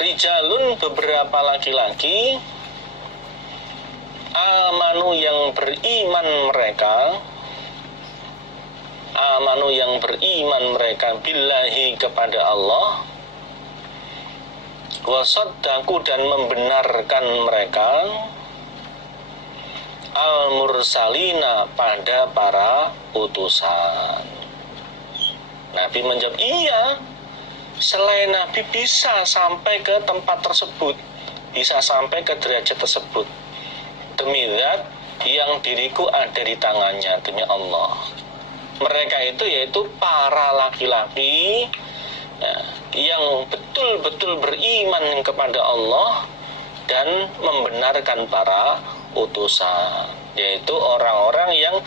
rijalun beberapa laki-laki, amanu yang beriman mereka billahi kepada Allah, wasaddaku dan membenarkan mereka al-mursalina pada para utusan. Nabi menjawab, iya, selain Nabi bisa sampai ke tempat tersebut, bisa sampai ke derajat tersebut, demi zat yang diriku ada di tangannya, demi Allah. Mereka itu yaitu para laki-laki ya, yang betul-betul beriman kepada Allah dan membenarkan para utusan, yaitu orang-orang yang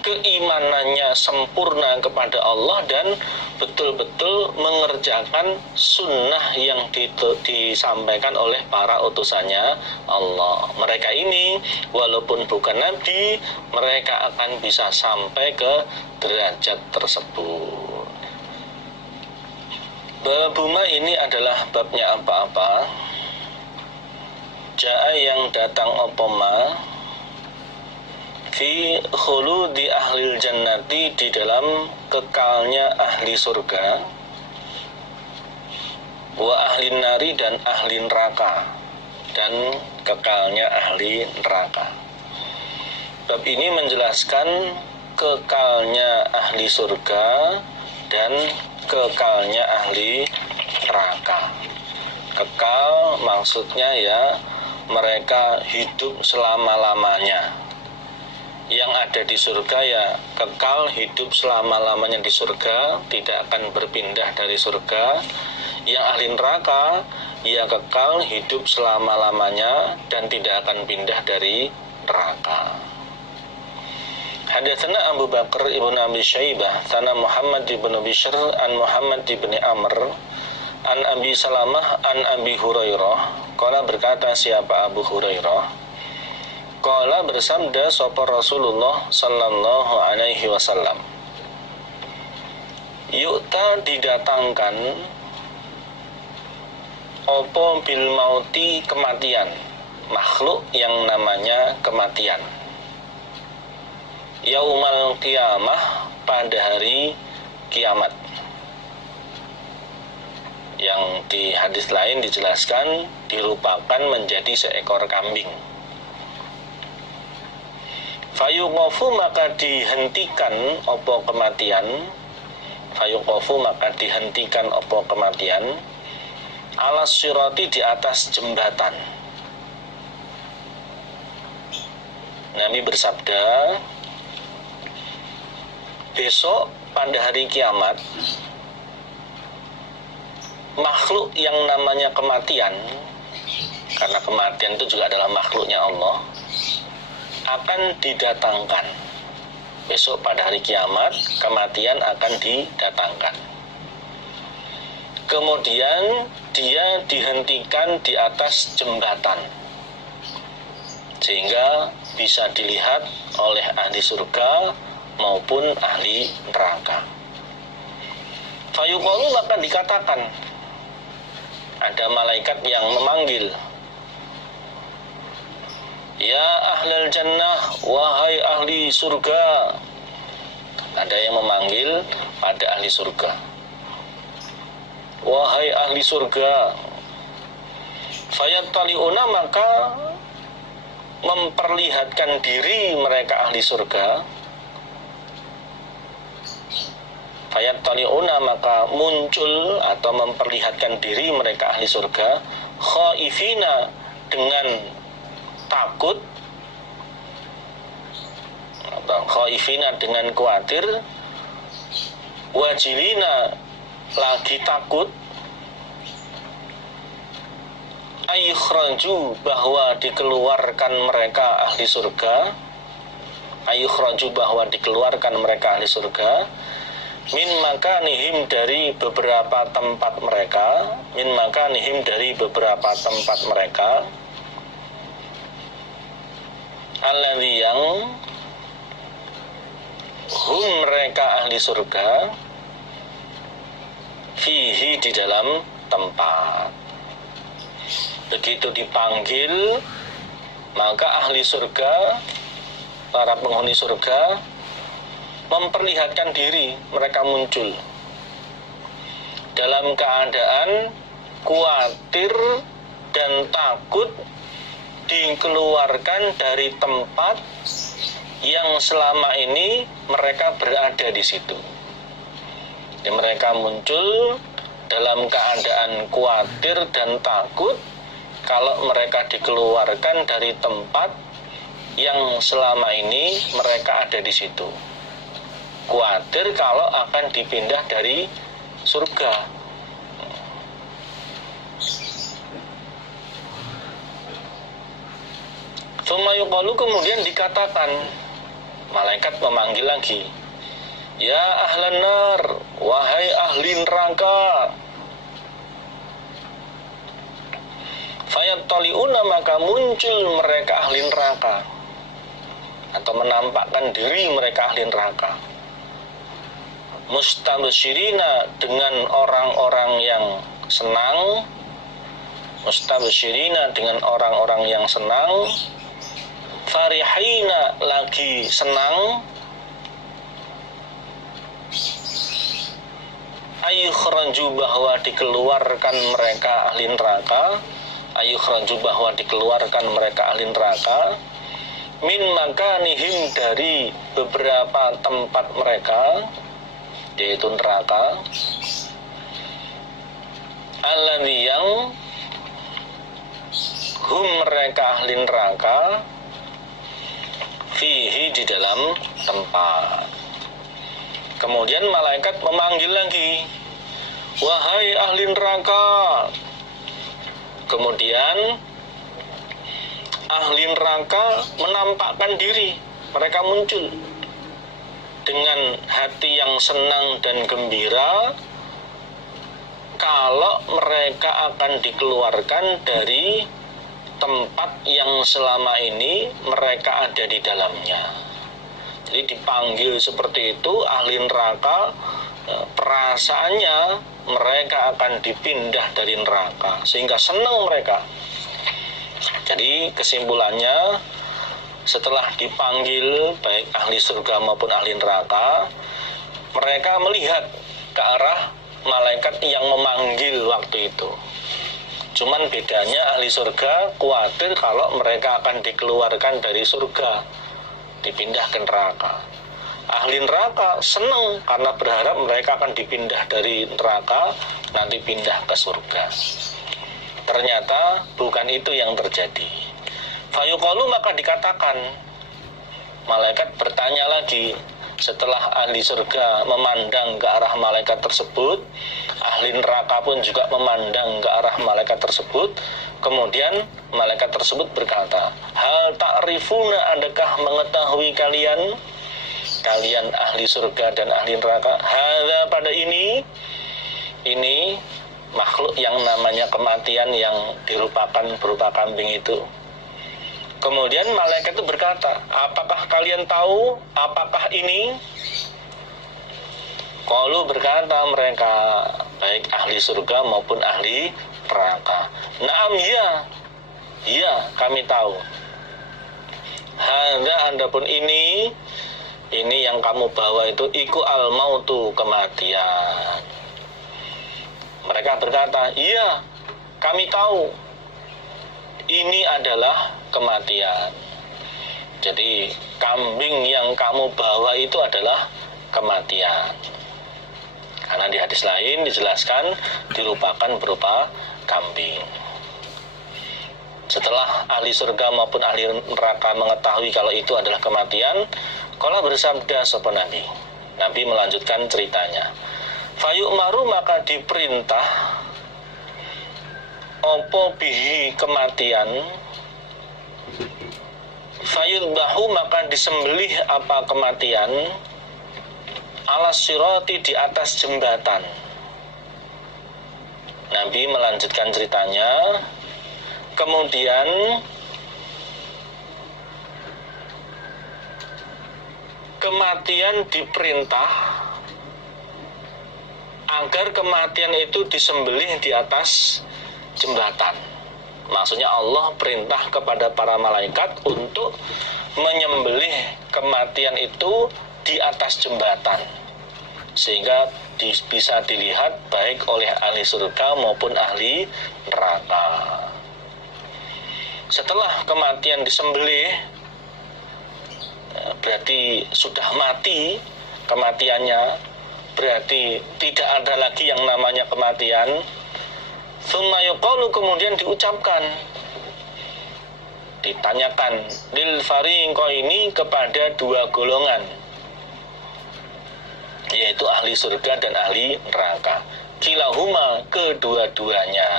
keimanannya sempurna kepada Allah dan betul-betul mengerjakan sunnah yang disampaikan oleh para utusannya Allah. Mereka ini walaupun bukan nabi, mereka akan bisa sampai ke derajat tersebut. Babuma ini adalah babnya apa-apa? Ja'a yang datang opoma fi khuludi ahlil jannati, di dalam kekalnya ahli surga, wa ahlin nari dan ahli neraka, dan kekalnya ahli neraka. Bab ini menjelaskan kekalnya ahli surga dan kekalnya ahli neraka. Kekal maksudnya ya mereka hidup selama-lamanya. Yang ada di surga ya kekal hidup selama-lamanya di surga, tidak akan berpindah dari surga. Yang ahli neraka ya kekal hidup selama-lamanya dan tidak akan pindah dari neraka. Hadatsana Abu Bakar ibn Abi Syaibah, sana Muhammad ibn Bishr an Muhammad ibn Amr an Abi Salamah an Abi Hurairah. Qala, berkata siapa Abu Hurairah, qala bersabda sapa Rasulullah sallallahu alaihi wasallam, yu'ta didatangkan opo bil mauti kematian, makhluk yang namanya kematian, yaumal qiyamah pada hari kiamat. Yang di hadis lain dijelaskan dirupakan menjadi seekor kambing. Fayuqafu maka dihentikan opo kematian, fayuqafu maka dihentikan opo kematian, alas sirati di atas jembatan. Nabi bersabda, besok pada hari kiamat, makhluk yang namanya kematian, karena kematian itu juga adalah makhluknya Allah, akan didatangkan. Besok pada hari kiamat kematian akan didatangkan. Kemudian dia dihentikan di atas jembatan, sehingga bisa dilihat oleh ahli surga maupun ahli neraka. Fayuqalu maka dikatakan, ada malaikat yang memanggil, ya ahlal jannah, wahai ahli surga. Ada yang memanggil pada ahli surga, wahai ahli surga. Fayattali'una maka memperlihatkan diri mereka ahli surga. Fayattali'una maka muncul atau memperlihatkan diri mereka ahli surga, khaifina dengan takut, atau khaifina dengan khawatir, wajilina lagi takut, ayukhraju bahwa dikeluarkan mereka ahli surga, ayukhraju bahwa dikeluarkan mereka ahli surga, min makanihim dari beberapa tempat mereka, min makanihim dari beberapa tempat mereka, alladzi yang hum mereka ahli surga, fihi di dalam tempat. Begitu dipanggil, maka ahli surga, para penghuni surga, memperlihatkan diri, mereka muncul dalam keadaan khawatir dan takut dikeluarkan dari tempat yang selama ini mereka berada di situ. Jadi mereka muncul dalam keadaan khawatir dan takut kalau mereka dikeluarkan dari tempat yang selama ini mereka ada di situ. Khawatir kalau akan dipindah dari surga. Tsumma yuqalu, kemudian dikatakan, malaikat memanggil lagi, ya ahlan nar, wahai ahli neraka. Fayattali'una, maka muncul mereka ahli neraka, atau menampakkan diri mereka ahli neraka. Mustabsyirina, dengan orang-orang yang senang. Mustabsyirina, dengan orang-orang yang senang. Farihina, lagi senang. Ayukhraju, bahwa dikeluarkan mereka ahli neraka. Ayukhraju, bahwa dikeluarkan mereka ahli neraka. Min makanihim, dari beberapa tempat mereka, yaitu neraka. Alladzi, yang hum, mereka ahli neraka, fihi, di dalam tempat. Kemudian malaikat memanggil lagi, wahai ahli neraka. Kemudian ahli neraka menampakkan diri, mereka muncul dengan hati yang senang dan gembira kalau mereka akan dikeluarkan dari tempat yang selama ini mereka ada di dalamnya. Jadi dipanggil seperti itu, ahli neraka perasaannya mereka akan dipindah dari neraka, sehingga senang mereka. Jadi kesimpulannya, setelah dipanggil baik ahli surga maupun ahli neraka, mereka melihat ke arah malaikat yang memanggil waktu itu. Cuman bedanya ahli surga khawatir kalau mereka akan dikeluarkan dari surga, dipindah ke neraka. Ahli neraka senang karena berharap mereka akan dipindah dari neraka, nanti pindah ke surga. Ternyata bukan itu yang terjadi. Fayuqalu, maka dikatakan, malaikat bertanya lagi. Setelah ahli surga memandang ke arah malaikat tersebut, ahli neraka pun juga memandang ke arah malaikat tersebut. Kemudian malaikat tersebut berkata, hal ta'rifuna, adakah mengetahui kalian ahli surga dan ahli neraka, hadza, pada ini makhluk yang namanya kematian yang dirupakan berupa kambing itu. Kemudian malaikat itu berkata, apakah kalian tahu apakah ini? Qalu, berkata mereka, baik ahli surga maupun ahli neraka, na'am, ya kami tahu. Hadza, adapun ini yang kamu bawa itu iku al-mautu, kematian. Mereka berkata, iya kami tahu ini adalah kematian. Jadi kambing yang kamu bawa itu adalah kematian. Karena di hadis lain dijelaskan dirupakan berupa kambing. Setelah ahli surga maupun ahli neraka mengetahui kalau itu adalah kematian, qala, bersabda sapa Nabi. Nabi melanjutkan ceritanya. Fayu'maru, maka diperintah opo bihi, kematian. Fayudbahu, maka disembelih apa kematian. Alas sirati, di atas jembatan. Nabi melanjutkan ceritanya. Kemudian kematian diperintah agar kematian itu disembelih di atas jembatan. Maksudnya Allah perintah kepada para malaikat untuk menyembelih kematian itu di atas jembatan, sehingga bisa dilihat baik oleh ahli surga maupun ahli neraka. Setelah kematian disembelih, berarti sudah mati kematiannya, berarti tidak ada lagi yang namanya kematian. Tsumma yuqalu, kemudian diucapkan, ditanyakan lil fariqaini, kepada dua golongan, yaitu ahli surga dan ahli neraka. Kilahuma, kedua-duanya.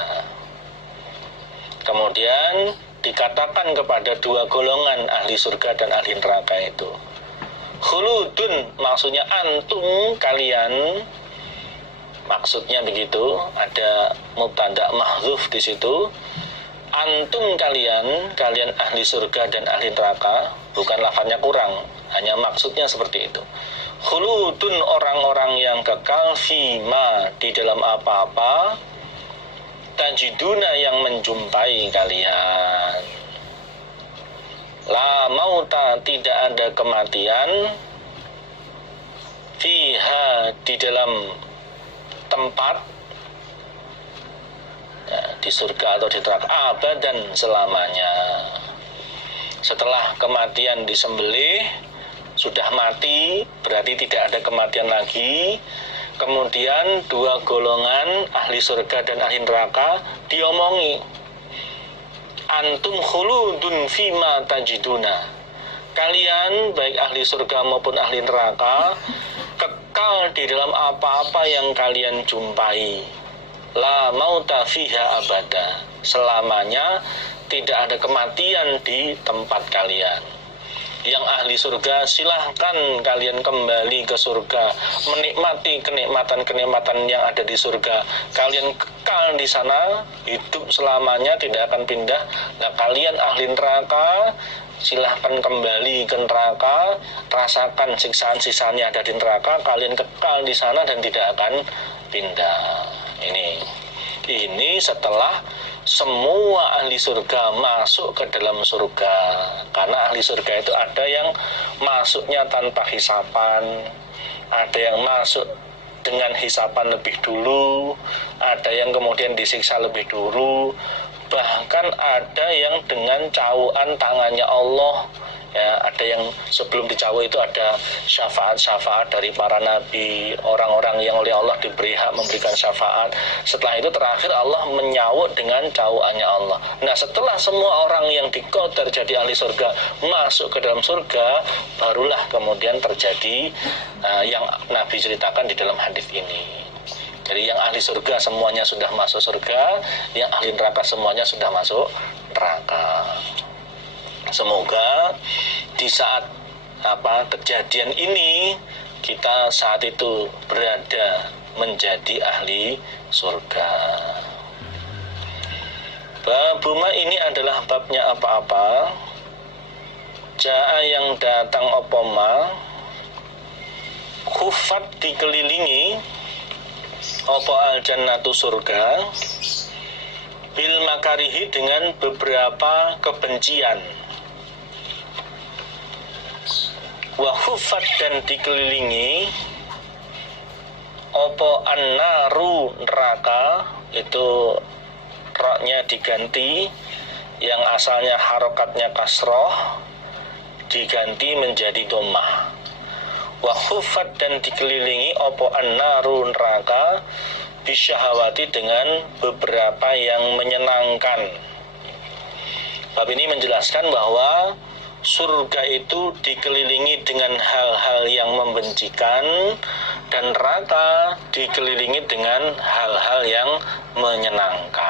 Kemudian dikatakan kepada dua golongan ahli surga dan ahli neraka itu, khuludun, maksudnya antum, kalian, maksudnya begitu, ada mubtada mahdzuf di situ. Antum, kalian ahli surga dan ahli neraka, bukan lafadznya kurang, hanya maksudnya seperti itu. Khuludun, orang-orang yang kekal, fima, di dalam apa-apa, tajiduna, yang menjumpai kalian. La mauta, tidak ada kematian, fiha, di dalam tempat, ya, di surga atau di neraka, abadan, selamanya. Setelah kematian disembelih, sudah mati, berarti tidak ada kematian lagi. Kemudian dua golongan ahli surga dan ahli neraka diomongi, antum khuludun fima tajiduna, kalian baik ahli surga maupun ahli neraka kekal di dalam apa-apa yang kalian jumpai. La mauta fiha abada, selamanya tidak ada kematian di tempat kalian. Yang ahli surga, silahkan kalian kembali ke surga, menikmati kenikmatan-kenikmatan yang ada di surga. Kalian kekal di sana, hidup selamanya, tidak akan pindah. Nah, kalian ahli neraka, silahkan kembali ke neraka, rasakan siksaan-siksaan yang ada di neraka. Kalian kekal di sana dan tidak akan pindah. Ini setelah semua ahli surga masuk ke dalam surga. Karena ahli surga itu ada yang masuknya tanpa hisapan, ada yang masuk dengan hisapan lebih dulu, ada yang kemudian disiksa lebih dulu, bahkan ada yang dengan cauan tangannya Allah. Ya, ada yang sebelum dicawuk itu ada syafaat-syafaat dari para nabi, orang-orang yang oleh Allah diberi hak memberikan syafaat. Setelah itu terakhir Allah menyawuk dengan cawuannya Allah. Nah, setelah semua orang yang diqadar jadi ahli surga masuk ke dalam surga, barulah kemudian terjadi yang Nabi ceritakan di dalam hadis ini. Jadi yang ahli surga semuanya sudah masuk surga, yang ahli neraka semuanya sudah masuk neraka. Semoga di saat kejadian ini kita saat itu berada menjadi ahli surga. Babuma, ini adalah babnya apa-apa. Jaa, yang datang opoma, khufat, dikelilingi, opo al jannatu, surga, bil makarihi, dengan beberapa kebencian. Wahufat, dan dikelilingi, opo an-naru, neraka, itu roknya diganti, yang asalnya harokatnya kasroh diganti menjadi domah. Wahufat, dan dikelilingi, opo an-naru, neraka, bisyahawati, dengan beberapa yang menyenangkan. Bab ini menjelaskan bahwa surga itu dikelilingi dengan hal-hal yang membencikan, dan neraka dikelilingi dengan hal-hal yang menyenangkan.